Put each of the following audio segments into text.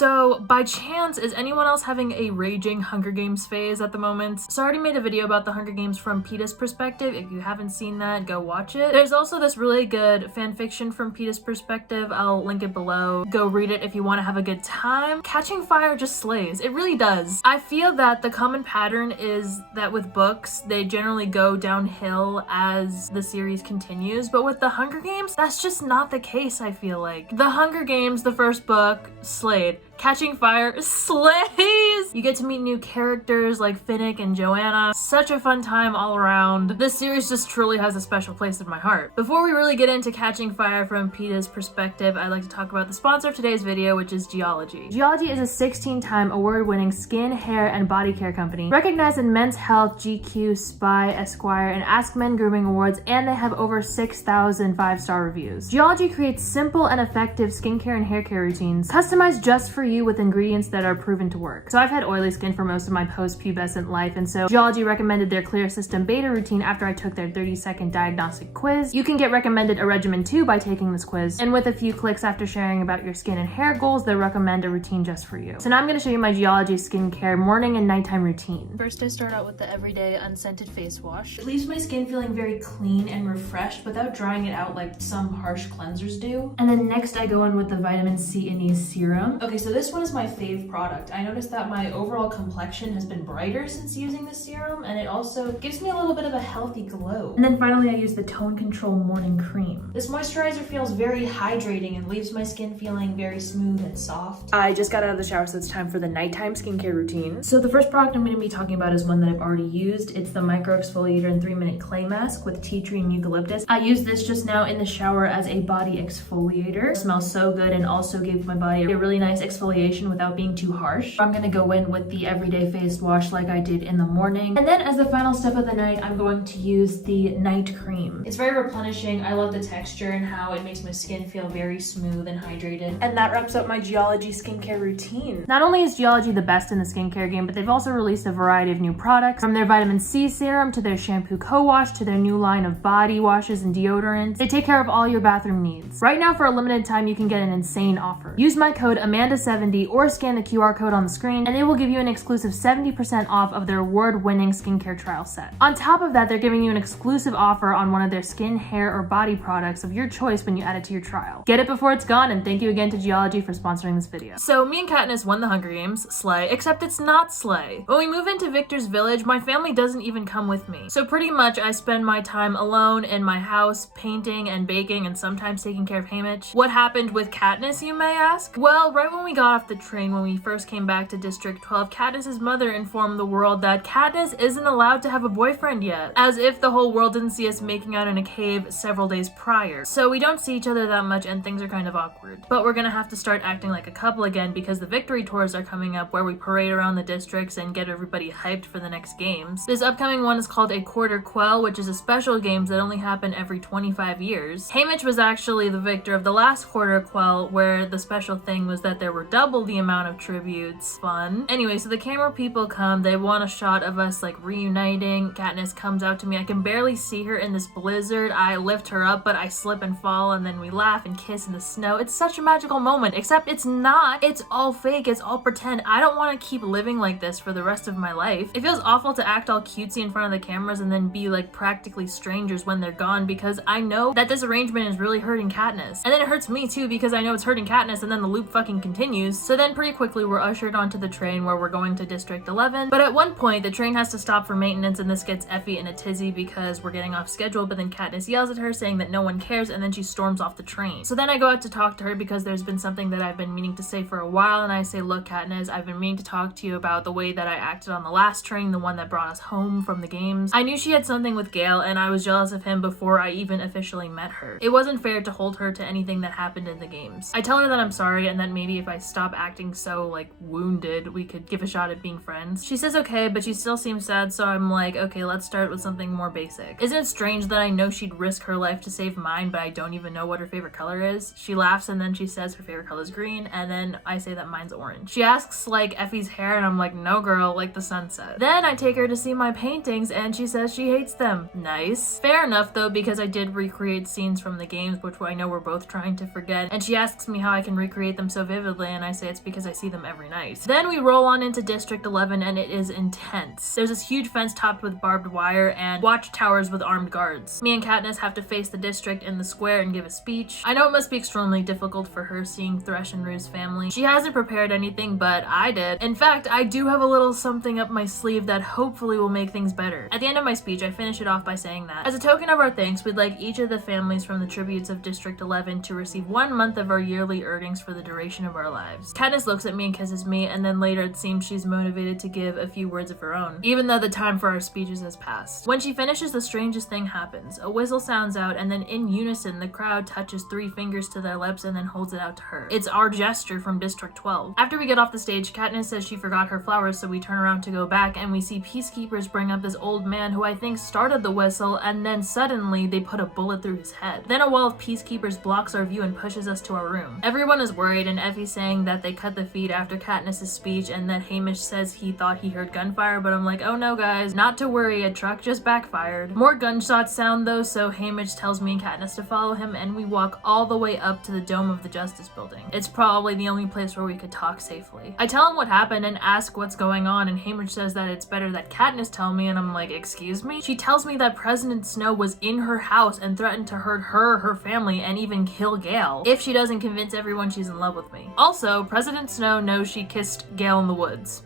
So by chance, is anyone else having a raging Hunger Games phase at the moment? So I already made a video about the Hunger Games from Peeta's perspective. If you haven't seen that, go watch it. There's also this really good fan fiction from Peeta's perspective. I'll link it below. Go read it if you want to have a good time. Catching Fire just slays. It really does. I feel that the common pattern is that with books, they generally go downhill as the series continues, but with the Hunger Games, that's just not the case, I feel like. The Hunger Games, the first book, slayed. Catching Fire slays! You get to meet new characters like Finnick and Joanna. Such a fun time all around. This series just truly has a special place in my heart. Before we really get into Catching Fire from Peeta's perspective, I'd like to talk about the sponsor of today's video, which is Geology. Geology is a 16-time award-winning skin, hair, and body care company, recognized in Men's Health, GQ, Spy, Esquire, and Ask Men Grooming Awards, and they have over 6,000 5-star reviews. Geology creates simple and effective skincare and hair care routines, customized just for you with ingredients that are proven to work. So I've had oily skin for most of my post-pubescent life, and so Geology recommended their Clear System Beta routine after I took their 30-second diagnostic quiz. You can get recommended a regimen too by taking this quiz, and with a few clicks after sharing about your skin and hair goals, they'll recommend a routine just for you. So now I'm going to show you my Geology skincare morning and nighttime routine. First, I start out with the everyday unscented face wash. It leaves my skin feeling very clean and refreshed without drying it out like some harsh cleansers do. And then next I go in with the vitamin C and E serum. Okay, so this one is my fave product. I noticed that my overall complexion has been brighter since using this serum, and it also gives me a little bit of a healthy glow. And then finally I use the Tone Control Morning Cream. This moisturizer feels very hydrating and leaves my skin feeling very smooth and soft. I just got out of the shower, so it's time for the nighttime skincare routine. So the first product I'm going to be talking about is one that I've already used. It's the Micro Exfoliator and 3-Minute Clay Mask with tea tree and eucalyptus. I used this just now in the shower as a body exfoliator. It smells so good and also gave my body a really nice exfoliation without being too harsh. I'm gonna go in with the everyday face wash like I did in the morning. And then as the final step of the night, I'm going to use the night cream. It's very replenishing. I love the texture and how it makes my skin feel very smooth and hydrated. And that wraps up my Geology skincare routine. Not only is Geology the best in the skincare game, but they've also released a variety of new products, from their vitamin C serum to their shampoo co-wash to their new line of body washes and deodorants. They take care of all your bathroom needs. Right now, for a limited time, you can get an insane offer. Use my code Amanda70 or scan the QR code on the screen, and they will give you an exclusive 70% off of their award-winning skincare trial set. On top of that, they're giving you an exclusive offer on one of their skin, hair, or body products of your choice when you add it to your trial. Get it before it's gone, and thank you again to Geology for sponsoring this video. So me and Katniss won the Hunger Games, slay, except it's not slay. When we move into Victor's village, my family doesn't even come with me. So pretty much I spend my time alone in my house, painting and baking and sometimes taking care of Haymitch. What happened with Katniss, you may ask? Well, right when we got off the train when we first came back to District 12, Katniss's mother informed the world that Katniss isn't allowed to have a boyfriend yet, as if the whole world didn't see us making out in a cave several days prior. So we don't see each other that much and things are kind of awkward. But we're gonna have to start acting like a couple again because the victory tours are coming up where we parade around the districts and get everybody hyped for the next games. This upcoming one is called a Quarter Quell, which is a special games that only happen every 25 years. Haymitch was actually the victor of the last Quarter Quell, where the special thing was that there were double the amount of tributes. Fun. Anyway, so the camera people come, they want a shot of us like reuniting. Katniss comes out to me. I can barely see her in this blizzard. I lift her up, but I slip and fall, and then we laugh and kiss in the snow. It's such a magical moment, except it's not. It's all fake. It's all pretend. I don't want to keep living like this for the rest of my life. It feels awful to act all cutesy in front of the cameras and then be like practically strangers when they're gone, because I know that this arrangement is really hurting Katniss. And then it hurts me too because I know it's hurting Katniss, and then the loop fucking continues. So then pretty quickly we're ushered onto the train where we're going to District 11. But at one point the train has to stop for maintenance, and this gets Effie in a tizzy because we're getting off schedule, but then Katniss yells at her saying that no one cares, and then she storms off the train. So then I go out to talk to her because there's been something that I've been meaning to say for a while, and I say, look Katniss, I've been meaning to talk to you about the way that I acted on the last train, the one that brought us home from the games. I knew she had something with Gale, and I was jealous of him before I even officially met her. It wasn't fair to hold her to anything that happened in the games. I tell her that I'm sorry, and that maybe if I stop acting so like wounded we could give a shot at being friends. She says okay, but she still seems sad, so I'm like, okay, let's start with something more basic. Isn't it strange that I know she'd risk her life to save mine, but I don't even know what her favorite color is? She laughs and then she says her favorite color is green, and then I say that mine's orange. She asks like Effie's hair, and I'm like, no girl, like the sunset. Then I take her to see my paintings and she says she hates them. Nice. Fair enough though, because I did recreate scenes from the games, which I know we're both trying to forget, and she asks me how I can recreate them so vividly, and I say it's because I see them every night. Then we roll on into District 11 and it is intense. There's this huge fence topped with barbed wire and watchtowers with armed guards. Me and Katniss have to face the district in the square and give a speech. I know it must be extremely difficult for her seeing Thresh and Rue's family. She hasn't prepared anything, but I did. In fact, I do have a little something up my sleeve that hopefully will make things better. At the end of my speech, I finish it off by saying that, as a token of our thanks, we'd like each of the families from the tributes of District 11 to receive 1 month of our yearly earnings for the duration of our lives. Katniss looks at me and kisses me, and then later it seems she's motivated to give a few words of her own, even though the time for our speeches has passed. When she finishes, the strangest thing happens. A whistle sounds out, and then in unison, the crowd touches 3 fingers to their lips and then holds it out to her. It's our gesture from District 12. After we get off the stage, Katniss says she forgot her flowers, so we turn around to go back, and we see peacekeepers bring up this old man who I think started the whistle, and then suddenly they put a bullet through his head. Then a wall of peacekeepers blocks our view and pushes us to our room. Everyone is worried, and Effie's saying that they cut the feed after Katniss's speech, and that Hamish says he thought he heard gunfire, but I'm like, oh no guys, not to worry, a truck just backfired. More gunshots sound though, so Hamish tells me and Katniss to follow him, and we walk all the way up to the dome of the Justice Building. It's probably the only place where we could talk safely. I tell him what happened and ask what's going on, and Hamish says that it's better that Katniss tell me, and I'm like, excuse me? She tells me that President Snow was in her house and threatened to hurt her family, and even kill Gale if she doesn't convince everyone she's in love with me. Also, President Snow knows she kissed Gale in the woods.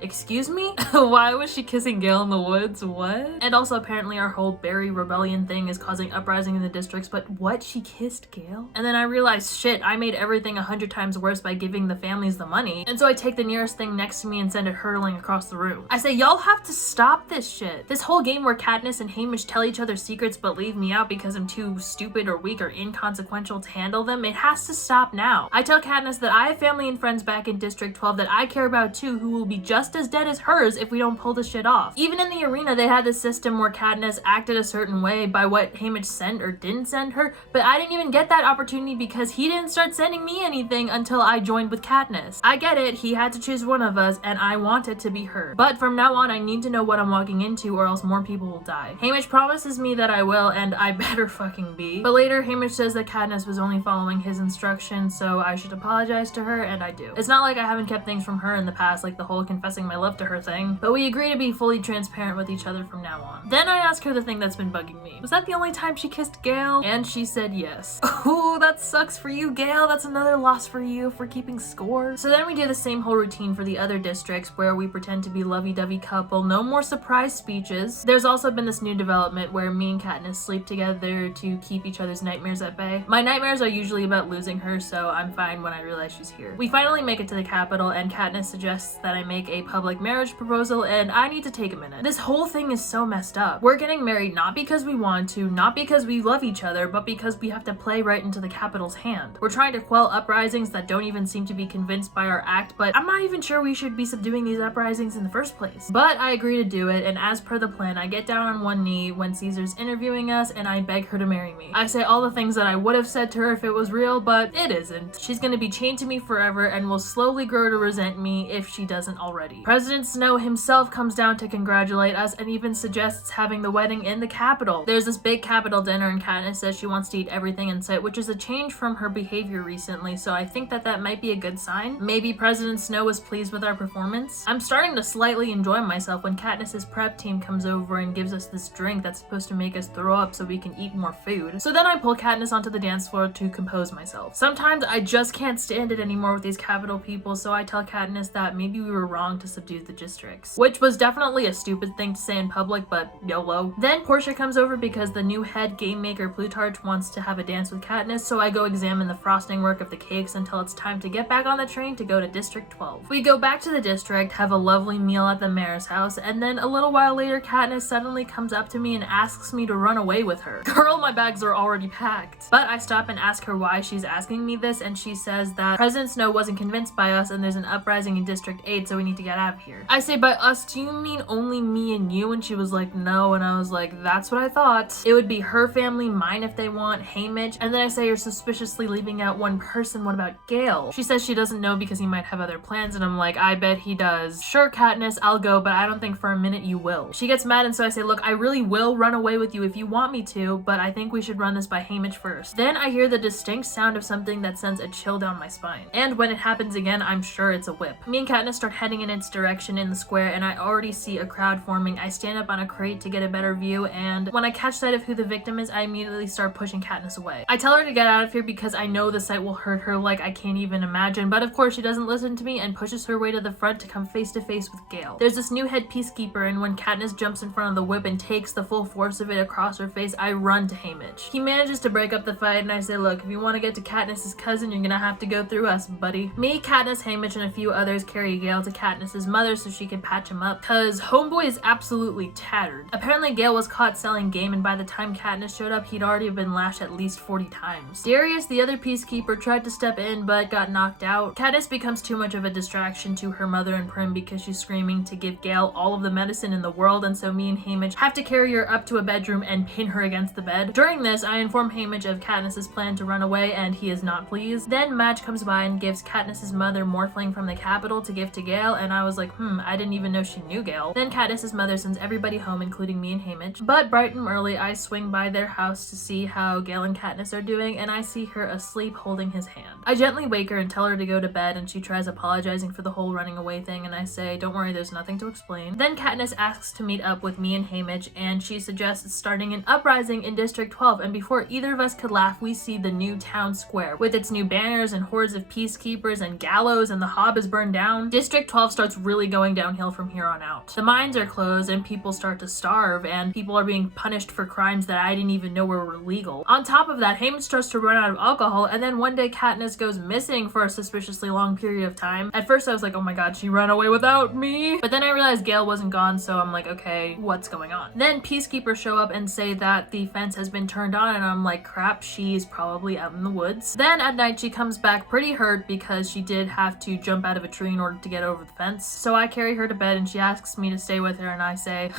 Excuse me? Why was she kissing Gale in the woods? What? And also apparently our whole Barry rebellion thing is causing uprising in the districts, but what? She kissed Gale? And then I realized, shit, I made everything 100 times worse by giving the families the money. And so I take the nearest thing next to me and send it hurtling across the room. I say, y'all have to stop this shit. This whole game where Katniss and Hamish tell each other secrets but leave me out because I'm too stupid or weak or inconsequential to handle them, it has to stop now. I tell Katniss that I have family and friends back in District 12 that I care about too, who will be just as dead as hers if we don't pull this shit off. Even in the arena, they had this system where Katniss acted a certain way by what Hamish sent or didn't send her, but I didn't even get that opportunity because he didn't start sending me anything until I joined with Katniss. I get it, he had to choose one of us, and I want it to be her. But from now on, I need to know what I'm walking into or else more people will die. Hamish promises me that I will, and I better fucking be. But later, Hamish says that Katniss was only following his instructions, so I should apologize to her, and I do. It's not like I haven't kept things from her in the past, like the whole confessing my love to her thing, but we agree to be fully transparent with each other from now on. Then I ask her the thing that's been bugging me. Was that the only time she kissed Gale? And she said yes. Oh, that sucks for you, Gale. That's another loss for you for keeping score. So then we do the same whole routine for the other districts where we pretend to be lovey-dovey couple. No more surprise speeches. There's also been this new development where me and Katniss sleep together to keep each other's nightmares at bay. My nightmares are usually about losing her, so I'm fine when I realize she's here. We finally make it to the Capitol, and Katniss suggests that I make a public marriage proposal, and I need to take a minute. This whole thing is so messed up. We're getting married not because we want to, not because we love each other, but because we have to play right into the Capitol's hand. We're trying to quell uprisings that don't even seem to be convinced by our act, but I'm not even sure we should be subduing these uprisings in the first place. But I agree to do it, and as per the plan, I get down on one knee when Caesar's interviewing us, and I beg her to marry me. I say all the things that I would have said to her if it was real, but it isn't. She's gonna be chained to me forever and will slowly grow to resent me if she doesn't already. President Snow himself comes down to congratulate us and even suggests having the wedding in the Capitol. There's this big Capitol dinner, and Katniss says she wants to eat everything in sight, which is a change from her behavior recently, so I think that might be a good sign. Maybe President Snow was pleased with our performance. I'm starting to slightly enjoy myself when Katniss's prep team comes over and gives us this drink that's supposed to make us throw up so we can eat more food. So then I pull Katniss onto the dance floor to compose myself. Sometimes I just can't stand it anymore with these Capitol people, so I tell Katniss that maybe we were wrong to subdue the districts, which was definitely a stupid thing to say in public, but YOLO. Then Portia comes over because the new head game maker Plutarch wants to have a dance with Katniss, so I go examine the frosting work of the cakes until it's time to get back on the train to go to District 12. We go back to the district, have a lovely meal at the mayor's house, and then a little while later Katniss suddenly comes up to me and asks me to run away with her. Girl, my bags are already packed. But I stop and ask her why she's asking me this, and she says that President Snow wasn't convinced by us and there's an uprising in District 8, so we need to get out of here. I say, by us, do you mean only me and you? And she was like, no, and I was like, that's what I thought. It would be her family, mine if they want, Haymitch. And then I say, you're suspiciously leaving out one person, what about Gale? She says she doesn't know because he might have other plans, and I'm like, I bet he does. Sure, Katniss, I'll go, but I don't think for a minute you will. She gets mad, and so I say, look, I really will run away with you if you want me to, but I think we should run this by Haymitch first. Then I hear the distinct sound of something that sends a chill down my spine. And when it happens again, I'm sure it's a whip. Me and Katniss start heading in its direction in the square, and I already see a crowd forming. I stand up on a crate to get a better view, and when I catch sight of who the victim is, I immediately start pushing Katniss away. I tell her to get out of here because I know the sight will hurt her like I can't even imagine, but of course she doesn't listen to me and pushes her way to the front to come face to face with Gale. There's this new head peacekeeper, and when Katniss jumps in front of the whip and takes the full force of it across her face, I run to Haymitch. He manages to break up the fight, and I say, look, if you want to get to Katniss's cousin, you're gonna have to go through us, buddy. Me, Katniss, Haymitch, and a few others carry Gale to Katniss's mother so she can patch him up, cause homeboy is absolutely tattered. Apparently Gale was caught selling game, and by the time Katniss showed up, he'd already been lashed at least 40 times. Darius, the other peacekeeper, tried to step in but got knocked out. Katniss becomes too much of a distraction to her mother and Prim because she's screaming to give Gale all of the medicine in the world, and so me and Haymitch have to carry her up to a bedroom and pin her against the bed. During this, I inform Haymitch of Katniss's plan to run away, and he is not pleased. Then Madge comes by and gives Katniss's mother morphling from the capital to give to Gale, and I was like, I didn't even know she knew Gale. Then Katniss's mother sends everybody home, including me and Haymitch. But bright and early, I swing by their house to see how Gale and Katniss are doing, and I see her asleep holding his hand. I gently wake her and tell her to go to bed, and she tries apologizing for the whole running away thing, and I say, don't worry, there's nothing to explain. Then Katniss asks to meet up with me and Haymitch, and she suggests starting an uprising in District 12, and before either of us could laugh, we see the new town square with its new banners and hordes of peacekeepers and gallows, and the hob is burned down. District 12 starts really going downhill from here on out. The mines are closed, and people start to starve, and people are being punished for crimes that I didn't even know were legal. On top of that, Haymitch starts to run out of alcohol, and then one day Katniss goes missing for a suspiciously long period of time. At first I was like, oh my god, she ran away without me. But then I realized Gale wasn't gone, so I'm like, okay, what's going on? Then peacekeepers show up and say that the fence has been turned on, and I'm like, crap, she's probably out in the woods. Then at night she comes back pretty hurt because she did have to jump out of a tree in order to get over the fence. So I carry her to bed, and she asks me to stay with her, and I say,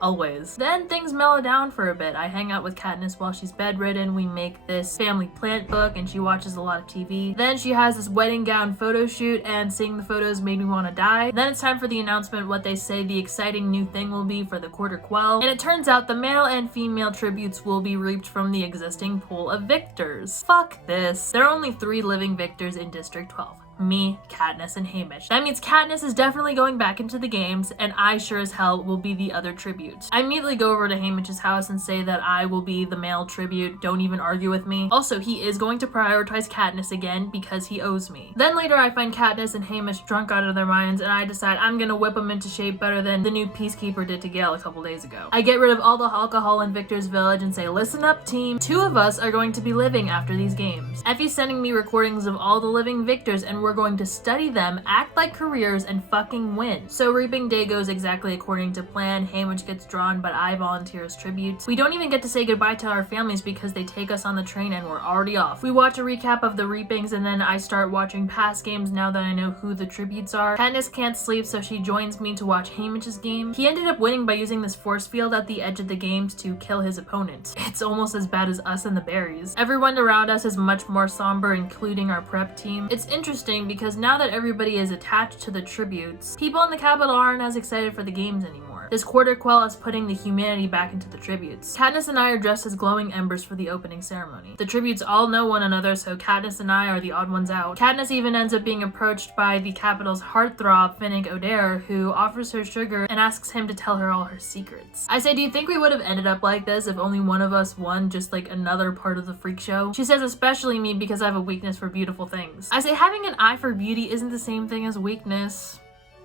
always. Then things mellow down for a bit. I hang out with Katniss while she's bedridden. We make this family plant book, and she watches a lot of TV. Then she has this wedding gown photo shoot, and seeing the photos made me want to die. Then it's time for the announcement, what they say the exciting new thing will be for the Quarter Quell. And it turns out the male and female tributes will be reaped from the existing pool of victors. Fuck this. There are only 3 living victors in District 12. Me, Katniss, and Haymitch. That means Katniss is definitely going back into the games, and I sure as hell will be the other tribute. I immediately go over to Haymitch's house and say that I will be the male tribute, don't even argue with me. Also, he is going to prioritize Katniss again because he owes me. Then later I find Katniss and Haymitch drunk out of their minds, and I decide I'm gonna whip them into shape better than the new peacekeeper did to Gale a couple days ago. I get rid of all the alcohol in Victor's village and say, listen up team, 2 of us are going to be living after these games. Effie's sending me recordings of all the living victors, and we're going to study them, act like careers, and fucking win. So Reaping Day goes exactly according to plan. Haymitch gets drawn, but I volunteer as tribute. We don't even get to say goodbye to our families because they take us on the train and we're already off. We watch a recap of the Reapings, and then I start watching past games now that I know who the tributes are. Katniss can't sleep, so she joins me to watch Haymitch's game. He ended up winning by using this force field at the edge of the games to kill his opponent. It's almost as bad as us and the berries. Everyone around us is much more somber, including our prep team. It's interesting because now that everybody is attached to the tributes, people in the capital aren't as excited for the games anymore. This Quarter Quell is putting the humanity back into the tributes. Katniss and I are dressed as glowing embers for the opening ceremony. The tributes all know one another, so Katniss and I are the odd ones out. Katniss even ends up being approached by the capital's heartthrob, Finnick Odair, who offers her sugar and asks him to tell her all her secrets. I say, do you think we would have ended up like this if only one of us won, just like another part of the freak show? She says, especially me, because I have a weakness for beautiful things. I say, having an eye for beauty isn't the same thing as weakness.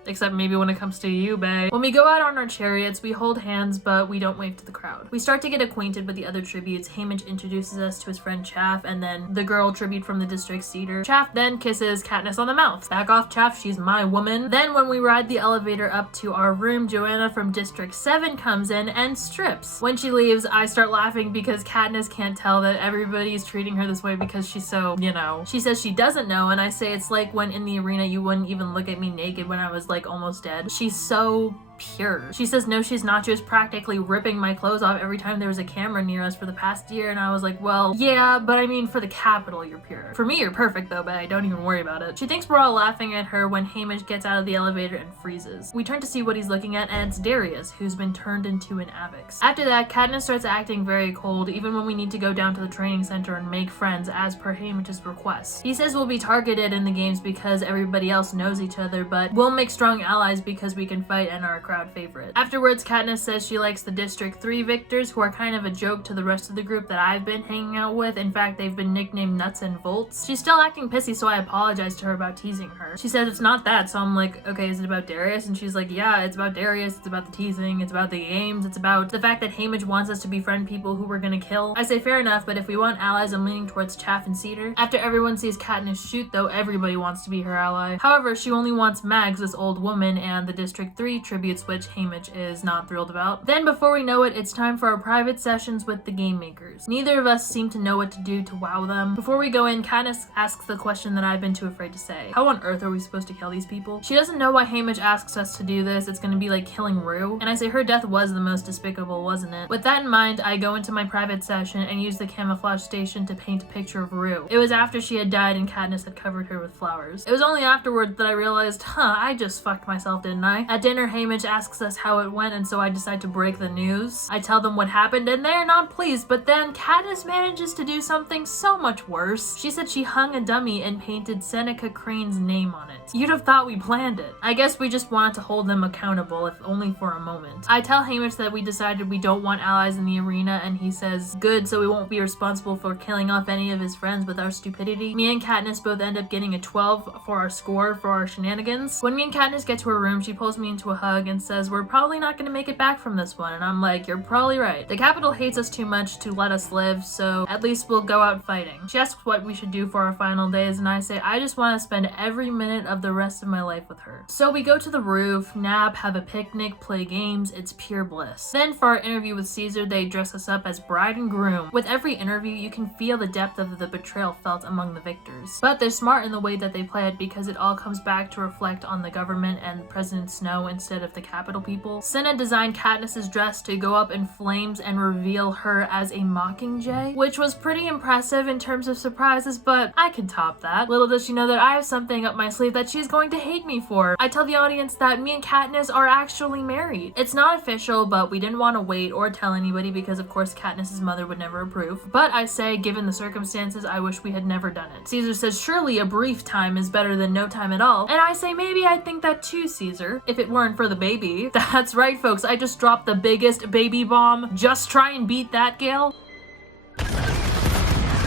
Except maybe when it comes to you, bae. When we go out on our chariots, we hold hands, but we don't wave to the crowd. We start to get acquainted with the other tributes. Haymitch introduces us to his friend Chaff, and then the girl tribute from the district Cedar. Chaff then kisses Katniss on the mouth. Back off, Chaff, she's my woman. Then when we ride the elevator up to our room, Joanna from District 7 comes in and strips. When she leaves, I start laughing because Katniss can't tell that everybody's treating her this way because she's so, you know. She says she doesn't know, and I say it's like when in the arena you wouldn't even look at me naked when I was like almost dead. She's so pure. She says no, she's not. She was practically ripping my clothes off every time there was a camera near us for the past year, and I was like, well, yeah, but I mean, for the Capitol, you're pure. For me, you're perfect though, but don't even worry about it. She thinks we're all laughing at her when Haymitch gets out of the elevator and freezes. We turn to see what he's looking at, and it's Darius, who's been turned into an Avix. After that, Katniss starts acting very cold, even when we need to go down to the training center and make friends, as per Haymitch's request. He says we'll be targeted in the games because everybody else knows each other, but we'll make strong allies because we can fight and are a crowd favorite. Afterwards, Katniss says she likes the District 3 victors, who are kind of a joke to the rest of the group that I've been hanging out with. In fact, they've been nicknamed Nuts and Volts. She's still acting pissy, so I apologize to her about teasing her. She says it's not that, so I'm like, okay, is it about Darius? And she's like, yeah, it's about Darius, it's about the teasing, it's about the games, it's about the fact that Haymitch wants us to befriend people who we're gonna kill. I say fair enough, but if we want allies, I'm leaning towards Chaff and Cedar. After everyone sees Katniss shoot, though, everybody wants to be her ally. However, she only wants Mags, this old woman, and the District 3 tributes, which Haymitch is not thrilled about. Then before we know it, it's time for our private sessions with the game makers. Neither of us seem to know what to do to wow them. Before we go in, Katniss asks the question that I've been too afraid to say. How on earth are we supposed to kill these people? She doesn't know why Haymitch asks us to do this. It's gonna be like killing Rue. And I say her death was the most despicable, wasn't it? With that in mind, I go into my private session and use the camouflage station to paint a picture of Rue. It was after she had died and Katniss had covered her with flowers. It was only afterward that I realized, I just fucked myself, didn't I? At dinner, Haymitch asks us how it went, and so I decide to break the news. I tell them what happened and they're not pleased, but then Katniss manages to do something so much worse. She said she hung a dummy and painted Seneca Crane's name on it. You'd have thought we planned it. I guess we just wanted to hold them accountable, if only for a moment. I tell Haymitch that we decided we don't want allies in the arena, and he says, good, so we won't be responsible for killing off any of his friends with our stupidity. Me and Katniss both end up getting a 12 for our score for our shenanigans. When me and Katniss get to her room, she pulls me into a hug and says, we're probably not gonna make it back from this one, and I'm like, you're probably right. The Capitol hates us too much to let us live, so at least we'll go out fighting. She asks what we should do for our final days, and I say I just want to spend every minute of the rest of my life with her. So we go to the roof, nap, have a picnic, play games. It's pure bliss. Then for our interview with Caesar, they dress us up as bride and groom. With every interview, you can feel the depth of the betrayal felt among the victors. But they're smart in the way that they play it because it all comes back to reflect on the government and President Snow instead of the Capitol people. Cinna designed Katniss's dress to go up in flames and reveal her as a Mockingjay, which was pretty impressive in terms of surprises, but I can top that. Little does she know that I have something up my sleeve that she's going to hate me for. I tell the audience that me and Katniss are actually married. It's not official, but we didn't want to wait or tell anybody because of course Katniss's mother would never approve. But I say, given the circumstances, I wish we had never done it. Caesar says, surely a brief time is better than no time at all. And I say, maybe I'd think that too, Caesar, if it weren't for the baby. That's right, folks. I just dropped the biggest baby bomb. Just try and beat that, Gale.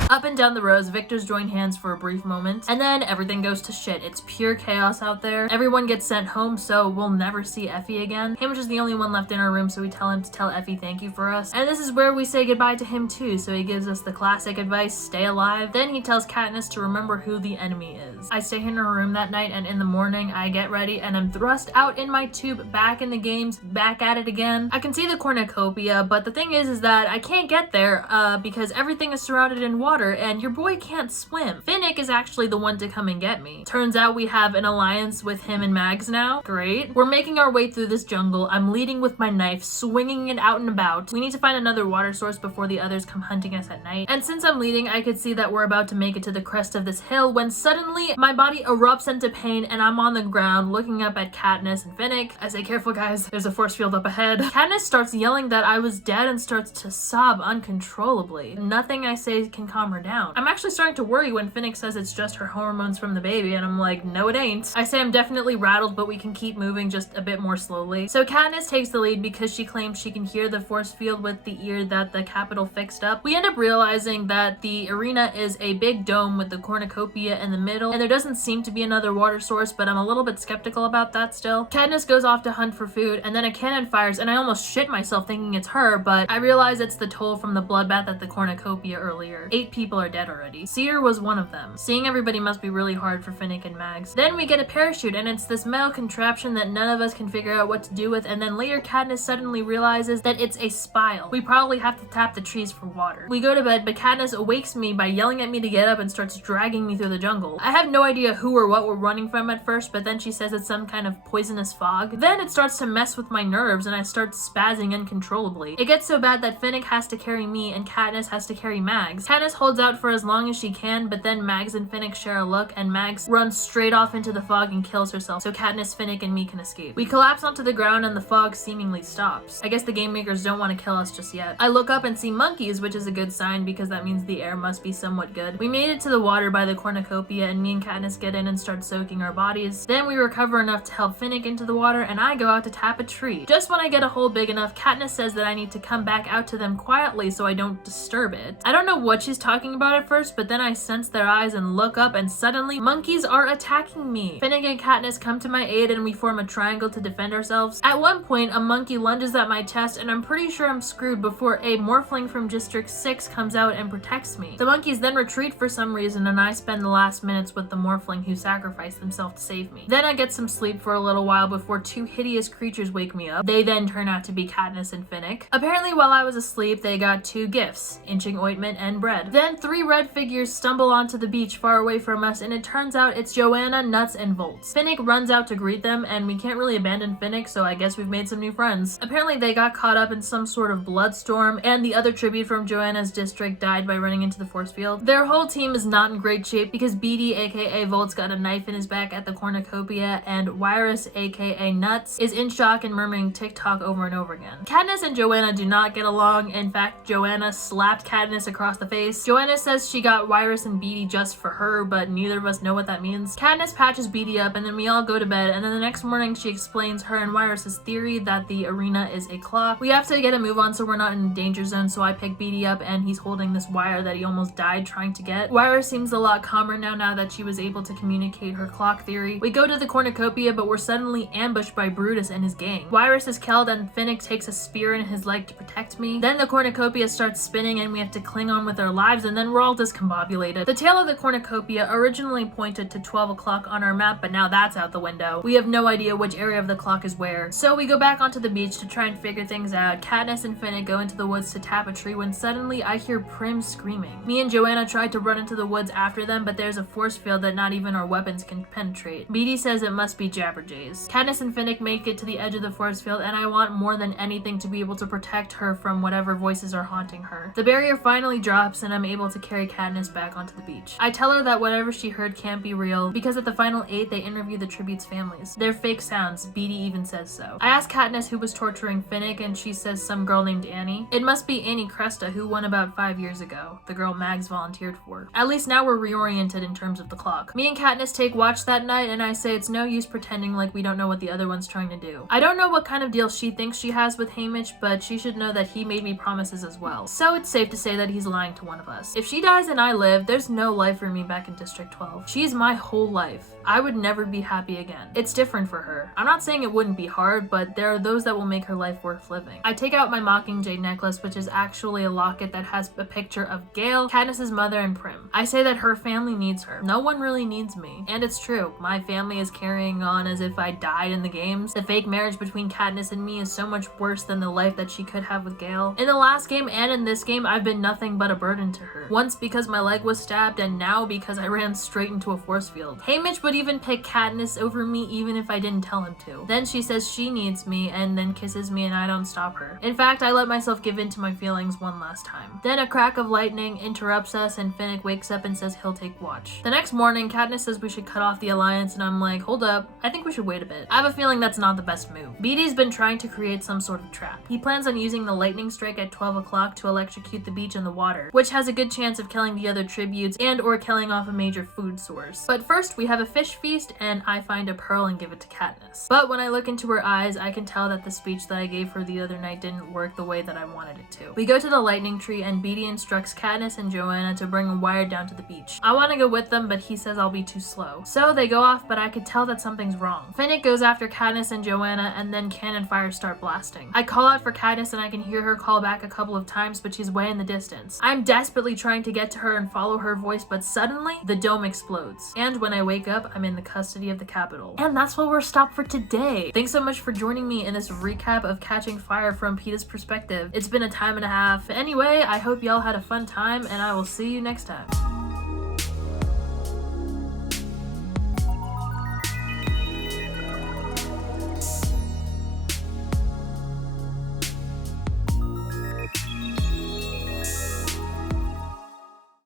Up and down the rows, victors join hands for a brief moment, and then everything goes to shit. It's pure chaos out there. Everyone gets sent home, so we'll never see Effie again. Haymitch is the only one left in our room, so we tell him to tell Effie thank you for us. And this is where we say goodbye to him too, so he gives us the classic advice, stay alive. Then he tells Katniss to remember who the enemy is. I stay in her room that night, and in the morning, I get ready, and I'm thrust out in my tube, back in the games, back at it again. I can see the cornucopia, but the thing is that I can't get there, because everything is surrounded in water, and your boy can't swim. Finnick is actually the one to come and get me. Turns out we have an alliance with him and Mags now. Great. We're making our way through this jungle. I'm leading with my knife, swinging it out and about. We need to find another water source before the others come hunting us at night. And since I'm leading, I could see that we're about to make it to the crest of this hill when suddenly my body erupts into pain and I'm on the ground looking up at Katniss and Finnick. I say, careful guys, there's a force field up ahead. Katniss starts yelling that I was dead and starts to sob uncontrollably. Nothing I say can calm her down. I'm actually starting to worry when Finnick says it's just her hormones from the baby, and I'm like, no it ain't. I say I'm definitely rattled, but we can keep moving just a bit more slowly. So Katniss takes the lead because she claims she can hear the force field with the ear that the Capitol fixed up. We end up realizing that the arena is a big dome with the cornucopia in the middle, and there doesn't seem to be another water source, but I'm a little bit skeptical about that still. Katniss goes off to hunt for food, and then a cannon fires, and I almost shit myself thinking it's her, but I realize it's the toll from the bloodbath at the cornucopia earlier. 8 people are dead already. Seer was one of them. Seeing everybody must be really hard for Finnick and Mags. Then we get a parachute, and it's this metal contraption that none of us can figure out what to do with, and then later Katniss suddenly realizes that it's a spile. We probably have to tap the trees for water. We go to bed, but Katniss awakes me by yelling at me to get up and starts dragging me through the jungle. I have no idea who or what we're running from at first, but then she says it's some kind of poisonous fog. Then it starts to mess with my nerves, and I start spazzing uncontrollably. It gets so bad that Finnick has to carry me, and Katniss has to carry Mags. Katniss holds out for as long as she can, but then Mags and Finnick share a look, and Mags runs straight off into the fog and kills herself, so Katniss, Finnick, and me can escape. We collapse onto the ground, and the fog seemingly stops. I guess the game makers don't want to kill us just yet. I look up and see monkeys, which is a good sign because that means the air must be somewhat good. We made it to the water by the cornucopia, and me and Katniss get in and start soaking our bodies. Then we recover enough to help Finnick into the water, and I go out to tap a tree. Just when I get a hole big enough, Katniss says that I need to come back out to them quietly so I don't disturb it. I don't know what she's talking about at first, but then I sense their eyes and look up, and suddenly monkeys are attacking me. Finnick and Katniss come to my aid, and we form a triangle to defend ourselves. At one point, a monkey lunges at my chest, and I'm pretty sure I'm screwed before a morphling from District 6 comes out and protects me. The monkeys then retreat for some reason, and I spend the last minutes with the morphling who sacrificed themselves to save me. Then I get some sleep for a little while before 2 hideous creatures wake me up. They then turn out to be Katniss and Finnick. Apparently while I was asleep, they got 2 gifts, inching ointment and bread. Then 3 red figures stumble onto the beach far away from us, and it turns out it's Joanna, Nuts, and Volts. Finnick runs out to greet them, and we can't really abandon Finnick, so I guess we've made some new friends. Apparently they got caught up in some sort of bloodstorm, and the other tribute from Joanna's district died by running into the force field. Their whole team is not in great shape because BD aka Volts got a knife in his back at the cornucopia, and Wyrus aka Nuts is in shock and murmuring TikTok over and over again. Katniss and Joanna do not get along. In fact, Joanna slapped Katniss across the face. Joanna says she got Wyrus and BD just for her, but neither of us know what that means. Katniss patches BD up, and then we all go to bed, and then the next morning she explains her and Wyrus's theory that the arena is a clock. We have to get a move on so we're not in the danger zone, so I pick BD up, and he's holding this wire that he almost died trying to get. Wyrus seems a lot calmer now that she was able to communicate her clock theory. We go to the cornucopia, but we're suddenly ambushed by Brutus and his gang. Wyrus is killed, and Finnick takes a spear in his leg to protect me. Then the cornucopia starts spinning, and we have to cling on with our lives, and then we're all discombobulated. The tail of the cornucopia originally pointed to 12 o'clock on our map, but now that's out the window. We have no idea which area of the clock is where. So we go back onto the beach to try and figure things out. Katniss and Finnick go into the woods to tap a tree when suddenly I hear Prim screaming. Me and Joanna tried to run into the woods after them, but there's a force field that not even our weapons can penetrate. BD says it must be Jabberjays. Katniss and Finnick make it to the edge of the force field, and I want more than anything to be able to protect her from whatever voices are haunting her. The barrier finally drops, and I'm able to carry Katniss back onto the beach. I tell her that whatever she heard can't be real, because at the final 8 they interview the tribute's families. They're fake sounds, BD even says so. I ask Katniss who was torturing Finnick, and she says some girl named Annie. It must be Annie Cresta, who won about 5 years ago, the girl Mags volunteered for. At least now we're reoriented in terms of the clock. Me and Katniss take watch that night, and I say it's no use pretending like we don't know what the other one's trying to do. I don't know what kind of deal she thinks she has with Haymitch, but she should know that he made me promises as well. So it's safe to say that he's lying to one of us. If she dies and I live, there's no life for me back in District 12. She's my whole life. I would never be happy again. It's different for her. I'm not saying it wouldn't be hard, but there are those that will make her life worth living. I take out my Mockingjay necklace, which is actually a locket that has a picture of Gale, Katniss's mother, and Prim. I say that her family needs her. No one really needs me. And it's true. My family is carrying on as if I died in the games. The fake marriage between Katniss and me is so much worse than the life that she could have with Gale. In the last game and in this game, I've been nothing but a burden to her. Once because my leg was stabbed, and now because I ran straight into a force field. Haymitch would even pick Katniss over me even if I didn't tell him to. Then she says she needs me and then kisses me and I don't stop her. In fact, I let myself give in to my feelings one last time. Then a crack of lightning interrupts us and Finnick wakes up and says he'll take watch. The next morning, Katniss says we should cut off the alliance and I'm like, hold up, I think we should wait a bit. I have a feeling that's not the best move. Beety's been trying to create some sort of trap. He plans on using the lightning strike at 12 o'clock to electrocute the beach and the water, which has a good chance of killing the other tributes and or killing off a major food source. But first, we have a fish feast and I find a pearl and give it to Katniss. But when I look into her eyes, I can tell that the speech that I gave her the other night didn't work the way that I wanted it to. We go to the lightning tree and Beety instructs Katniss and Joanna to bring a wire down to the beach. I want to go with them, but he says I'll be too slow. So they go off, but I could tell that something's wrong. Finnick goes after Katniss and Joanna and then cannon fire start blasting. I call out for Katniss and I can hear her call back a couple of times, but she's way in the distance. I'm desperately trying to get to her and follow her voice, but suddenly the dome explodes. And when I wake up, I'm in the custody of the Capitol. And that's where we're stopped for today. Thanks so much for joining me in this recap of Catching Fire from Peeta's perspective. It's been a time and a half. Anyway, I hope y'all had a fun time and I will see you next time.